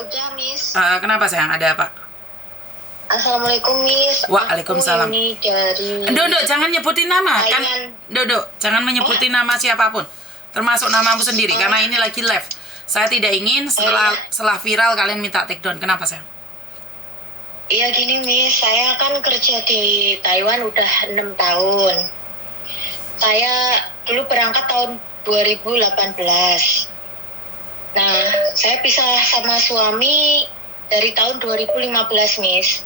Udah, Miss. Kenapa sayang? Ada apa? Assalamualaikum, Miss. Waalaikumsalam. Aku ini dari Dok, jangan nyebutin nama kan? Thailand. Dok, jangan menyebutin nama siapapun, termasuk namamu sendiri, karena ini lagi live. Saya tidak ingin setelah viral kalian minta take down. Kenapa sayang? Iya gini, Miss. Saya kan kerja di Taiwan udah 6 tahun. Saya dulu berangkat tahun 2018. Nah, saya pisah sama suami dari tahun 2015, Miss.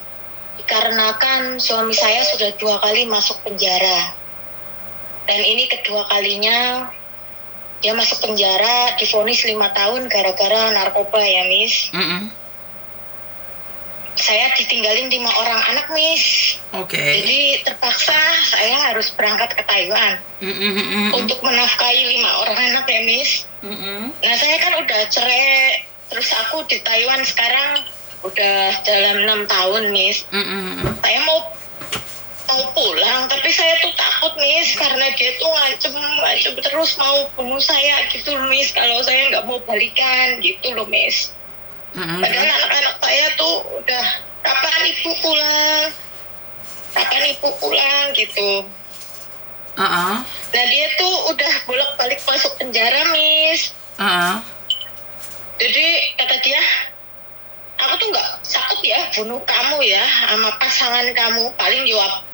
Dikarenakan suami saya sudah 2 kali masuk penjara. Dan ini kedua kalinya dia masuk penjara, divonis 5 tahun gara-gara narkoba ya, Miss. Saya ditinggalin 5 orang anak, Miss. Oke. Jadi terpaksa saya harus berangkat ke Taiwan untuk menafkahi 5 orang anak ya, Miss. Nah, saya kan udah cerai, terus aku di Taiwan sekarang udah dalam 6 tahun, Miss. Saya mau pulang, tapi saya tuh takut, Miss, karena dia tuh ngancem terus mau bunuh saya gitu loh, Miss, kalau saya nggak mau balikan gitu loh, Miss. Padahal anak-anak saya tuh udah kapan ibu pulang gitu. Nah, dia tuh udah bolak-balik masuk penjara, Miss. Jadi kata dia, aku tuh nggak sakit ya bunuh kamu ya sama pasangan kamu, paling jawab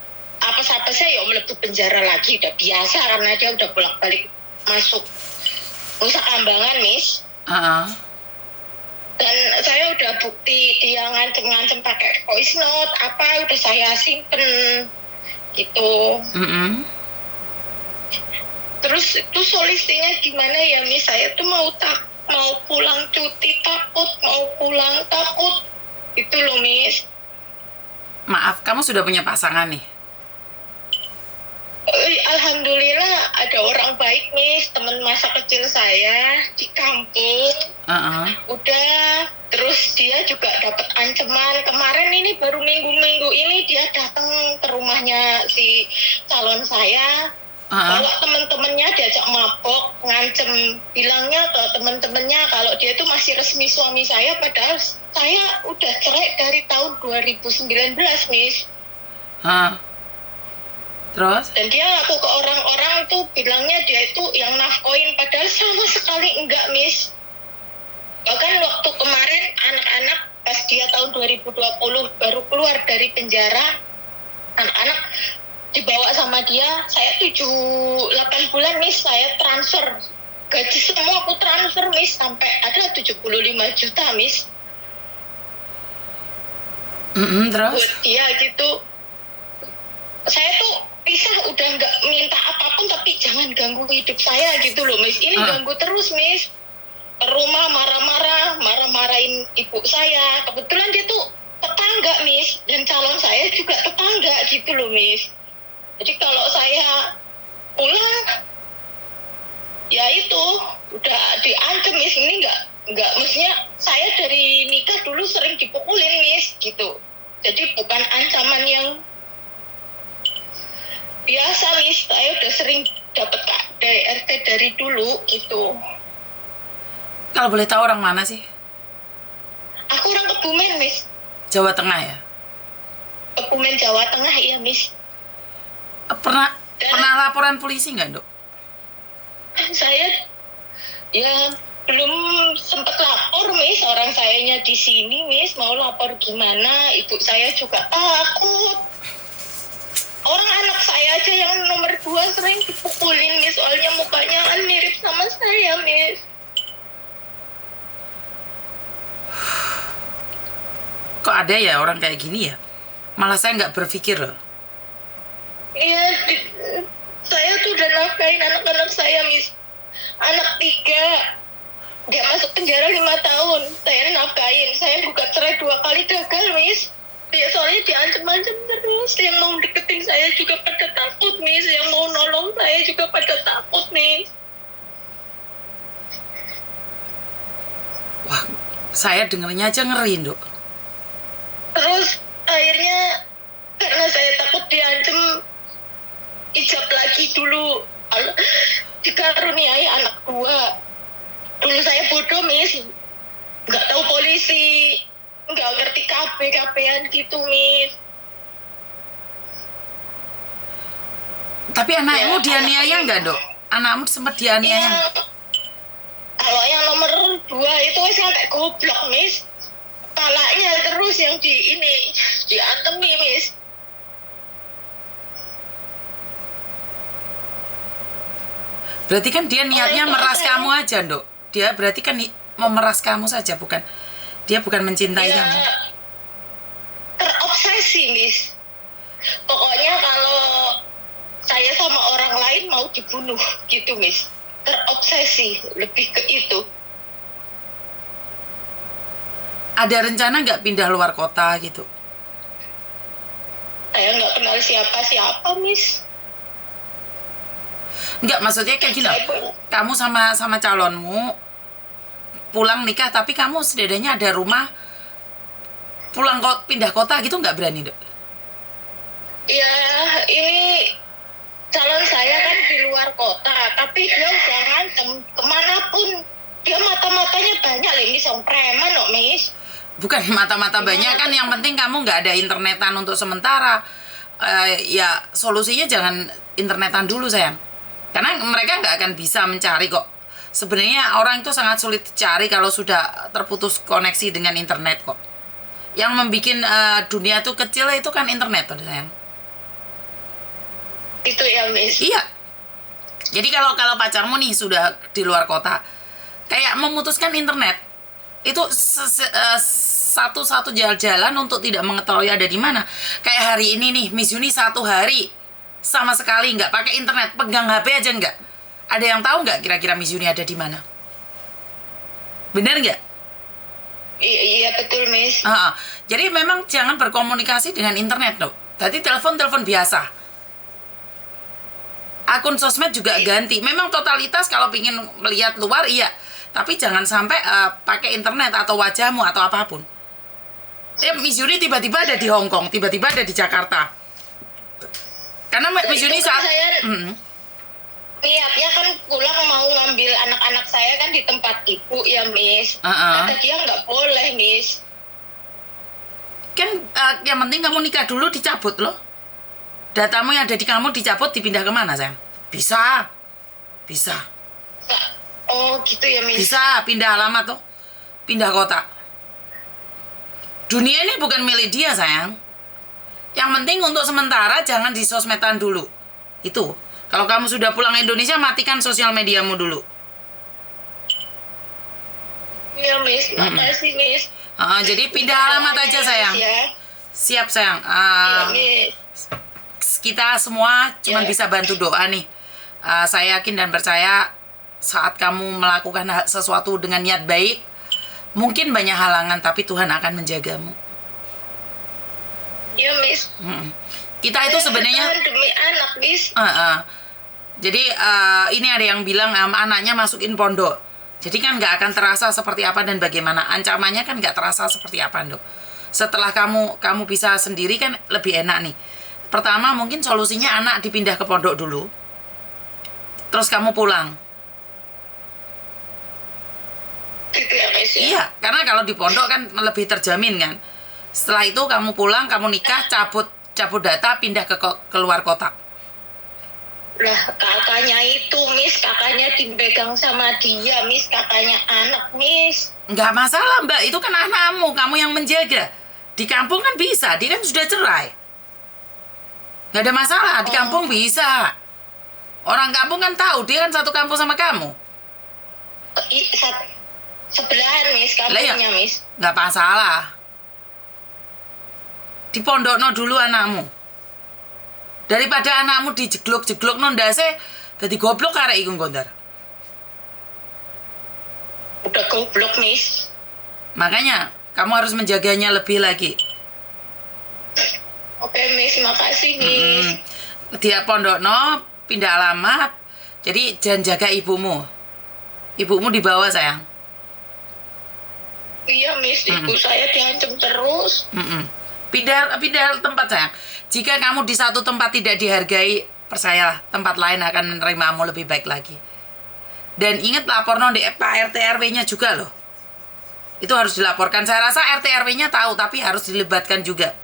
apa saya ya melebu penjara lagi, udah biasa karena dia udah bolak-balik masuk Nusa Kambangan, Miss. Dan saya udah bukti dia ngancem pakai voice note apa udah saya simpen gitu. Terus itu solusinya gimana ya, Miss? Saya tuh mau pulang cuti takut, mau pulang takut itu loh, Miss. Maaf, kamu sudah punya pasangan nih? Alhamdulillah ada orang baik, Miss, teman masa kecil saya di kampung. Udah, terus dia juga dapat ancaman. Kemarin ini baru minggu ini dia datang ke rumahnya si calon saya. Bawa teman-temannya diajak mabok, ngancem, bilangnya ke teman-temannya kalau dia itu masih resmi suami saya, padahal saya udah cerai dari tahun 2019, Miss. Terus? Dan dia ngaku ke orang-orang itu bilangnya dia itu yang nafkoin, padahal sama sekali enggak, Miss. Bahkan waktu kemarin anak-anak pas dia tahun 2020 baru keluar dari penjara, anak-anak dibawa sama dia, saya 7-8 bulan, Miss, saya transfer. Gaji semua aku transfer, Miss, sampai ada 75 juta, Miss. Terus? Buat dia gitu. Saya tuh pisah udah nggak minta apapun, tapi jangan ganggu hidup saya gitu loh, Miss. Ini ganggu terus, Miss. Ke rumah marah-marahin ibu saya. Kebetulan dia tuh tetangga, Miss, dan calon saya juga tetangga gitu loh, Miss. Jadi kalau saya pulang, ya itu udah diancam, Miss. Ini nggak, mestinya saya dari nikah dulu sering dipukulin, Miss, gitu. Jadi bukan ancaman yang biasa, Miss. Saya udah sering dapat KDRT dari dulu gitu. Kalau boleh tahu orang mana sih? Aku orang Kebumen, Miss. Jawa Tengah ya? Kebumen, Jawa Tengah, iya, Miss. Pernah laporan polisi nggak, Dok? Saya ya belum sempat lapor, Miss. Orang sayanya di sini, Miss. Mau lapor gimana? Ibu saya juga takut. Orang anak saya aja yang nomor 2 sering dipukulin, Miss. Soalnya mukanya kan mirip sama saya, Miss. Kok ada ya orang kayak gini ya? Malah saya nggak berpikir loh. Iya, saya tuh udah nafkahin anak-anak saya, Miss. Anak 3, dia masuk penjara 5 tahun. Saya nafkahin. Saya gugat cerai 2 kali gagal, Miss. Dia soalnya diancam-ancam terus. Yang mau deketin saya juga pada takut, Miss. Yang mau nolong saya juga pada takut, Miss. Wah, saya dengernya aja ngeri, Dok. Terus akhirnya karena saya takut diancam, ijab lagi dulu. dikaruniai anak 2. Dulu saya bodoh, Miss, nggak tahu polisi nggak ngerti KB-KB-an gitu, Miss. Tapi anakmu Ya, dianiaya nggak, Dok? Anakmu sempat Iya, dianiaya? kalau yang nomor 2 itu sampai goblok, Miss. Kepalanya terus yang diantemi, Miss. Berarti kan dia niatnya Orang tua meras saya. kamu aja, Dok. Dia berarti kan memeras kamu saja, bukan? Dia bukan mencintai Ya, kamu. terobsesi, Miss. Pokoknya kalau saya sama orang lain mau dibunuh gitu, Miss. Terobsesi, lebih ke itu. Ada rencana nggak pindah luar kota gitu? Saya nggak kenal siapa-siapa, Miss. Nggak, maksudnya kayak gini loh. Kamu sama calonmu pulang nikah, tapi kamu setidaknya ada rumah, pulang kok pindah kota gitu nggak berani, Dok? Ya, ini calon saya kan di luar kota, tapi dia udah ngancem kemanapun. Dia mata-matanya banyak loh, Miss. Yang preman loh, Miss. Bukan mata-mata banyak kan, yang penting kamu nggak ada internetan untuk sementara. Ya solusinya jangan internetan dulu, sayang. Karena mereka nggak akan bisa mencari kok. Sebenarnya orang itu sangat sulit dicari kalau sudah terputus koneksi dengan internet kok. Yang membuat dunia itu kecil itu kan internet, sayang. Itu ya, Miss. Iya. Jadi kalau pacarmu nih sudah di luar kota, kayak memutuskan internet, itu satu-satu jalan untuk tidak mengetahui ada di mana. Kayak hari ini nih, Miss Yuni 1 hari sama sekali nggak pakai internet, pegang HP aja nggak. Ada yang tahu nggak kira-kira Miss Yuni ada di mana? Benar nggak? Iya, betul, Miss. Jadi memang jangan berkomunikasi dengan internet, loh. Tadi telepon biasa. Akun sosmed juga ganti. Memang totalitas kalau pingin melihat luar, iya. Tapi jangan sampai pakai internet atau wajahmu atau apapun. Miss Yuni tiba-tiba ada di Hong Kong, tiba-tiba ada di Jakarta. Karena Miss Yuni Itu kan saat... saya niatnya kan pulang mau ngambil anak-anak saya kan di tempat ibu ya, Miss. Kata dia nggak boleh, Miss. Kan yang penting kamu nikah dulu dicabut loh. Datamu yang ada di kamu dicabut, dipindah kemana, sayang? Bisa. Oh gitu ya, Miss. Bisa, pindah alamat tuh. Pindah kota. Dunia ini bukan milik dia, sayang. Yang penting untuk sementara jangan di sosmedan dulu. Itu. Kalau kamu sudah pulang Indonesia, matikan sosial mediamu dulu. Iya, Miss. Makasih, Miss. Jadi pindah alamat aja, sayang. Ya. Siap, sayang. Iya, Miss. Kita semua cuma Ya. bisa bantu doa nih. Saya yakin dan percaya saat kamu melakukan sesuatu dengan niat baik, mungkin banyak halangan, tapi Tuhan akan menjagamu. Iya, Miss. Kita itu sebenarnya bertahan demi anak, Miss. jadi ini ada yang bilang anaknya masukin pondok. Jadi kan nggak akan terasa seperti apa dan bagaimana. Ancamannya kan nggak terasa seperti apa, Dok. Setelah kamu bisa sendiri kan lebih enak nih. Pertama mungkin solusinya anak dipindah ke pondok dulu. Terus kamu pulang. Gitu ya, Miss. Ya? Iya, karena kalau di pondok kan lebih terjamin kan. Setelah itu kamu pulang, kamu nikah, cabut data, pindah ke luar kota. Lah, kakaknya itu, Miss. Kakaknya dipegang sama dia, Miss. Kakaknya anak, Miss. Nggak masalah, Mbak. Itu kan anakmu, kamu yang menjaga. Di kampung kan bisa, dia kan sudah cerai. Nggak ada masalah, di kampung bisa. Orang kampung kan tahu, dia kan satu kampung sama kamu. Sebelahan, Miss. Kampungnya, Miss. Nggak masalah. Di pondokno dulu anakmu. Daripada anakmu dijeglok-jeglok ndase dadi goblok arek iku ngondar. Udah goblok, Miss. Makanya kamu harus menjaganya lebih lagi. Oke, Miss. Makasih, Miss. Dia pondokno pindah alamat. Jadi jangan jaga ibumu. Ibumu dibawa, sayang. Iya, Miss. Ibu saya diancam terus. Pindah tempat, sayang. Jika kamu di satu tempat tidak dihargai, percayalah tempat lain akan menerimamu lebih baik lagi. Dan ingat lapor di Pak RT RW-nya juga loh. Itu harus dilaporkan. Saya rasa RT RW-nya tahu, tapi harus dilibatkan juga.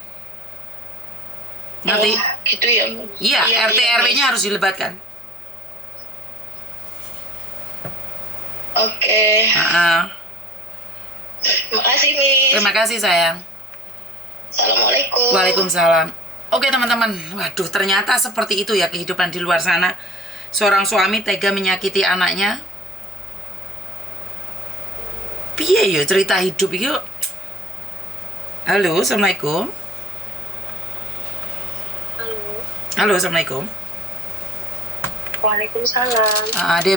Ngerti? Oh, gitu ya. Iya, RT RW-nya harus dilibatkan. Oke. Makasih, Miss. Terima kasih, sayang. Assalamualaikum. Waalaikumsalam. Oke, teman-teman. Waduh, ternyata seperti itu ya kehidupan di luar sana. Seorang suami tega menyakiti anaknya. Piye yo cerita hidup itu? Halo, Assalamualaikum. Halo, Assalamualaikum. Waalaikumsalam. Dia